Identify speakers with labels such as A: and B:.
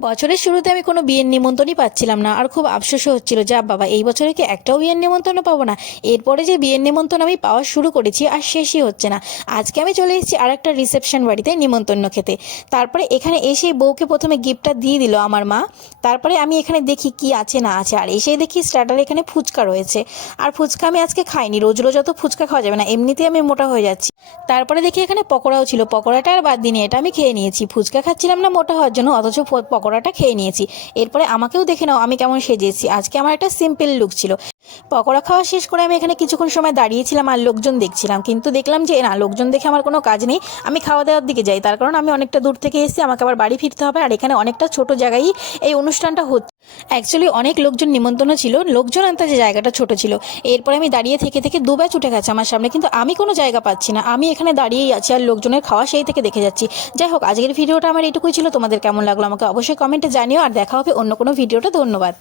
A: বছরের শুরুতে আমি কোনো বিয়ের নিমন্ত্রণই পাচ্ছিলাম না। আর খুব আফসোসও হচ্ছিল যা বাবা, এই বছরে কি একটাও বিয়ের নিমন্ত্রণ পাবো না? এরপরে যে বিয়ের নিমন্ত্রণ আমি পাওয়া শুরু করেছি, আর শেষই হচ্ছে না। আজকে আমি চলে এসেছি আর একটা রিসেপশন বাড়িতে নিমন্ত্রণ খেতে। তারপরে এখানে এসে বউকে প্রথমে গিফটটা দিয়ে দিল আমার মা। তারপরে আমি এখানে দেখি কি আছে, না আছে। আর এসেই দেখি স্টার্টার এখানে ফুচকা রয়েছে। আর ফুচকা আমি আজকে খাইনি। রোজ রোজ অত ফুচকা খাওয়া যাবে না। এমনিতেই আমি মোটা হয়ে যাচ্ছি। তারপরে দেখি এখানে পকোড়াও ছিল। পকোড়াটা আর বাদ দিনে এটা আমি খেয়ে নিয়েছি। ফুচকা খাচ্ছিলাম না মোটা হওয়ার জন্য, অথচ ফ- পকোড়াটা খেয়ে নিয়েছি। এরপরে আমাকেও দেখে নাও আমি কেমন সেজেছি। আজকে আমার একটা সিম্পল লুক ছিল। পকোড়া খাওয়া শেষ করে আমি এখানে কিছুক্ষণ সময় দাঁড়িয়েছিলাম আর লোকজন দেখছিলাম। কিন্তু দেখলাম যে, না, লোকজন দেখে আমার কোনো কাজ নেই। আমি খাওয়া দাওয়ার দিকে যাই। তার কারণ আমি অনেকটা দূর থেকে এসেছি। আমাকে আবার বাড়ি ফিরতে হবে। আর এখানে অনেকটা ছোট জায়গায় এই অনুষ্ঠানটা হচ্ছে। অ্যাকচুয়ালি অনেক লোকজন নিমন্ত্রণ ছিল, লোকজন আনতে যে জায়গাটা ছোট ছিল। এরপরে আমি দাঁড়িয়ে থেকে থেকে দুবার উঠে গেছে আমার সামনে, কিন্তু আমি কোনো জায়গা পাচ্ছি না। আমি এখানে দাঁড়িয়েই আছি আর লোকজনের খাওয়া সেই থেকে দেখে যাচ্ছি। যাই হোক, আজকের ভিডিওটা আমার এটুকুই ছিল। তোমাদের কেমন লাগল আমাকে অবশ্যই কমেন্টে জানিও, আর দেখা হবে অন্য কোনো ভিডিওটা ধন্যবাদ।